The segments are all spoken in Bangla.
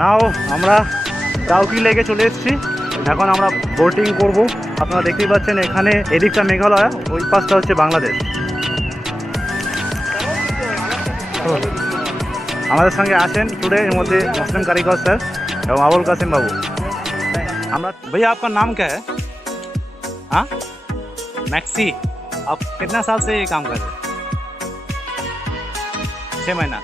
নাও আমরা ডাউকি লেকে চলে এসেছি। এখন আমরা বোটিং করব। আপনারা দেখতেই পাচ্ছেন এখানে এদিকটা মেঘালয়, ওই পাশটা হচ্ছে বাংলাদেশ। আমাদের সঙ্গে আছেন টুডে এর মধ্যে মুসলিম कारीगर सर एवं अबुल कासिम बाबू। আমরা भैया आपका नाम क्या है? हाँ मैक्सी। आप कितना साल से ये काम कर रहे हैं? 6 महीना।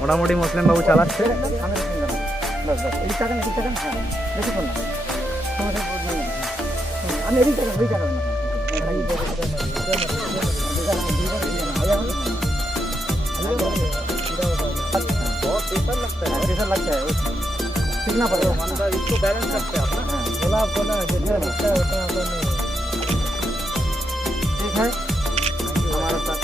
মোটামুটি মুসলিম বাবু চালাচ্ছে। सीखना पड़ेगा, इसको बैलेंस रखते हैं अपना। बोला आपको ना जितना लगता है उतना अपन ठीक है हमारा साथ।